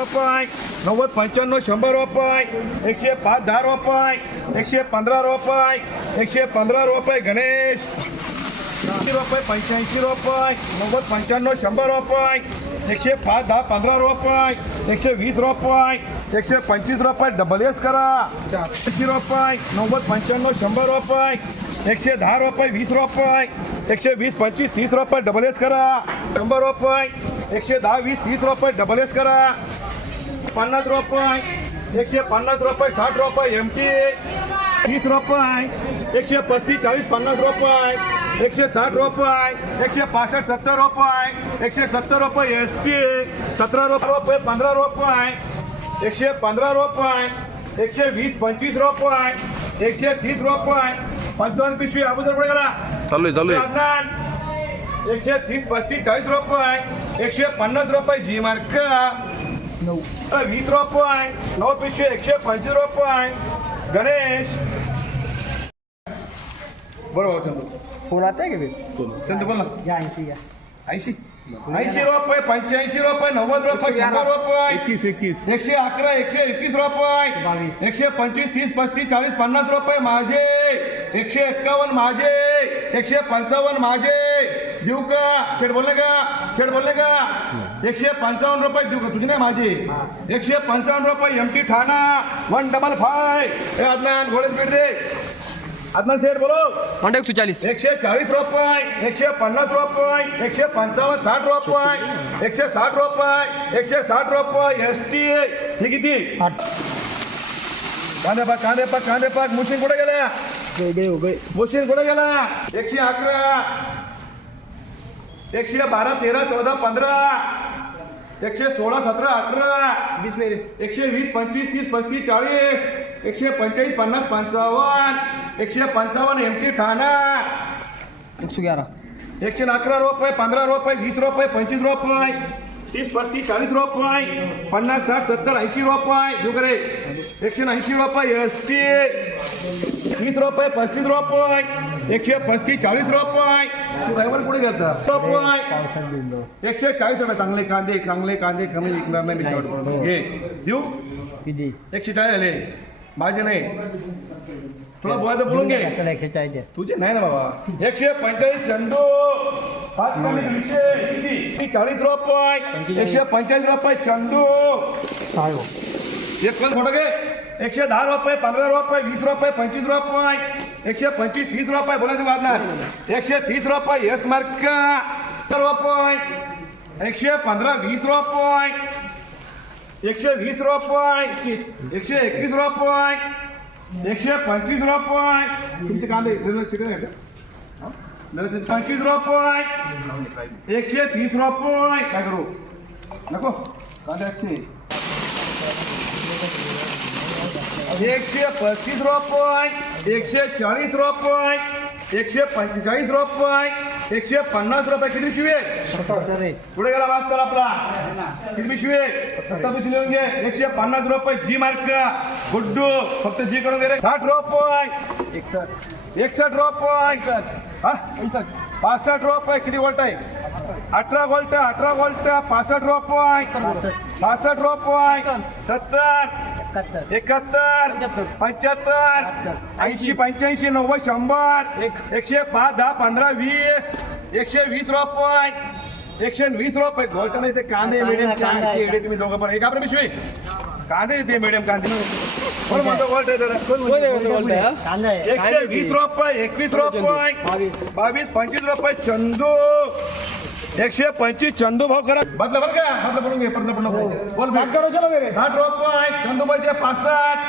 रुपये नव्वद पंच्याण्णव शंभर रुपये एकशे पाच दहा रुपये एकशे पंधरा रुपये एकशे पंधरा रुपये गणेश. रुपये पंच्याऐंशी रुपये नव्वद पंच्याण्णव शंभर रुपये एकशे पाच दहा पंधरा रुपये एकशे वीस रुपये एकशे पंचवीस रुपये डबल एस करा. ऐंशी रुपये नव्वद पंच्याण्णव शंभर रुपये एकशे दहा रुपये वीस रुपये एकशे वीस पंचवीस तीस रुपये डबल एस करा. शंभर रुपये एकशे दहा वीस तीस रुपये डबल एस करा. पन्नास रुपये एकशे पन्नास रुपये साठ रुपये एम टी तीस रुपये एकशे पस्तीस चाळीस पन्नास रुपये एकशे साठ रुपये एकशे पासष्ट सत्तर रुपये एकशे सत्तर रुपये एस टी सतरा रुपये पंधरा रुपये एकशे पंधरा रुपये एकशे वीस पंचवीस रुपये एकशे तीस रुपये. पंचावन्न पिशवी अगोदर पुढे गेला चालू आहे. चालू एकशे तीस पस्तीस चाळीस रुपये. एकशे पन्नास रुपये जी मार्क नऊ वीस रुपये नऊ पिशवी एकशे पंचवीस रुपये गणेश. बरोबर चंदू. फोन आता है क्या चंदू बोल ना. या ऐंशी या. ऐंशी. ऐंशी रुपये पंच्याऐंशी रुपये नव्वद रुपये शंभर रुपये. एकतीस एकतीस एकशे अकरा एकशे एकवीस रुपये. एकशे पंचवीस तीस पस्तीस चाळीस पन्नास रुपये माझे. एकशे एक्कावन्न माझे. एकशे पंचावन्न माझे. देऊ का? शेठ बोलले का? शेठ बोलले का? एकशे पंचावन्न रुपये देऊ का? तुझे नाही माझे. एकशे पंचावन्न रुपये M T Thane. One double five हे अदनान घोडेच भेट दे. अदनान शेठ बोलो. कॉन्टॅक्ट चालीस एकशे चाळीस रुपये एकशे पन्नास रुपये एकशे पंचावन्न साठ रुपये एकशे साठ रुपये एकशे साठ रुपये एस टी हे किती? कांदे पाक कांदे पाक कांदे पाक. मुशीन कुठे गेल्या? मुशीन कुठे गेला एकशे अकरा. एकशे बारा तेरा चौदा पंधरा. एकशे सोळा सतरा अठरा. मेरे एकशे वीस पंचवीस तीस पस्तीस चाळीस. एकशे पंचेचाळीस पन्नास पंचावन्न. एकशे पंचावन्न एम टी ठाणा एकशे अकरा रुपये पंधरा रुपये वीस रुपये पंचवीस रुपये तीस पस्तीस चाळीस रुपये. पन्नास साठ सत्तर ऐंशी रुपये. देऊ करे एकशे ऐंशी रुपये. टी तीस रुपये पस्तीस रुपये. एकशे पस्तीस चाळीस रुपये. तू ड्रायव्हर कुठे गेलता रुपये एकशे चाळीस रुपये. चांगले कांदे चांगले कांदे कमी विकणार नाही मी शेवट घे. देऊ? किती? एकशे चाळीस आले माझे नाही. तुला बोलायचं बोलून घे. तुझे नाही ना बाबा. एकशे पंचेचाळीस चंदू. चाळीस रुपये एकशे पंचेचाळीस रुपये चंदू. काय एक पण फोटो घे एकशे दहा रुपये पंधरा रुपये वीस रुपये पंचवीस रुपये एकशे पंचवीस तीस रुपये बोलायचं वाजणार एकशे तीस रुपये येस मार्क रुपये एकशे पंधरा वीस रुपये एकशे वीस रुपये एकशे एकवीस रुपये एकशे पंचवीस रुपये तुमचे कांदे चिकन आहे का? पंचवीस रुपये एकशे तीस रुपये काय करू नको कांदा एकशे एकशे पस्तीस रुपये एकशे चाळीस रुपये एकशे पंचेचाळीस रुपये एकशे पन्नास रुपये किती पिशवी रे पुढे गेला मास्तर आपला. किती पिशवी लिहून घे. एकशे पन्नास रुपये जी मार्क गुड्डू. फक्त जी करून घे साठ रुपये एकसठ. एकसठ रुपये हा? पासष्ट रुपये किती वोल्ट आहे? अठरा वोल्ट अठरा वोल्ट पासष्ट रुपये पासष्ट रुपये सत्तर. एकाहत्तर. पंच्याहत्तर. ऐंशी पंच्याऐंशी नव्वद शंभर. एक. एकशे पाच दहा पंधरा वीस. एकशे वीस रुपये एकशे वीस रुपये घोट नाही ते कांदे मिडियम कांदे तुम्ही दोघं पण. एका पिशवी. कांदे ते मिडियम कांदे. कोण म्हणतो गोल्ट आहे दादा? कोण म्हणतो gold आहे? कांदा आहे. एकशे वीस रुपये एकवीस रुपये बावीस. पंचवीस रुपये चंदू. एकशे पंचवीस चंदू भाव करा. बदला बरं का बदला बोलून घे बदला बोलून बोल साठ करो चलो मेरे साठ रुपये चंदू पाहिजे पासष्ट.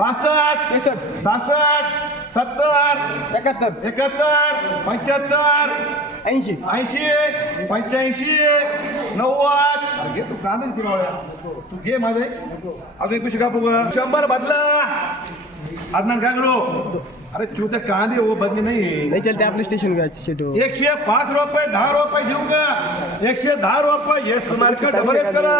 पासष्ट सहासष्ट सत्तर. एकाहत्तर. एकाहत्तर पंच्याहत्तर. ऐंशी. ऐंशी पंच्याऐंशी नव्वद. अरे घे तू कांदे किती तू घे माझे अजून एक पिशवी कापू का? शंभर बदला. अदनान काय अरे चूते कांदे वो बदली नाही. नहीं चलते आपले स्टेशन का शेटू एकशे पाच रुपये दहा रुपये देऊ का? एकशे दहा रुपये येस मार्केट डबल करा.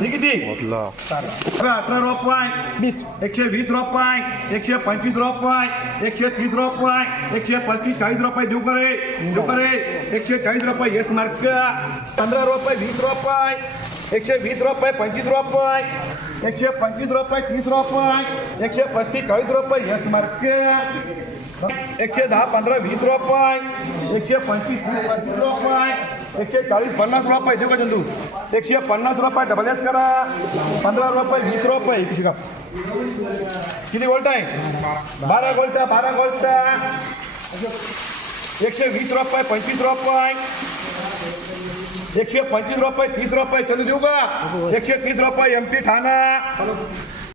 ठीक किती अठरा अठरा रुपये वीस. एकशे वीस रुपये एकशे पंचवीस रुपये एकशे तीस रुपये एकशे पस्तीस चाळीस रुपये देऊ का रे? देऊ का रे? एकशे चाळीस रुपये येस मार्क. पंधरा रुपये वीस रुपये एकशे वीस रुपये पंचवीस रुपये. एकशे पंचवीस रुपये तीस रुपये एकशे पस्तीस चाळीस रुपये येस मार्क. एकशे दहा पंधरा वीस रुपये एकशे पंचवीस तीस पस्तीस रुपये एकशे चाळीस पन्नास रुपये. देऊ का चंदू? एकशे पन्नास रुपये डबल एस करा. पंधरा रुपये वीस रुपये किती का किती गोल्ट आहे? बारा गोल्ट बारा गोल्ट एकशे वीस रुपये पंचवीस रुपये. एकशे पंचवीस रुपये तीस रुपये चलू देऊ का? एकशे तीस रुपये एम पी ठाणा.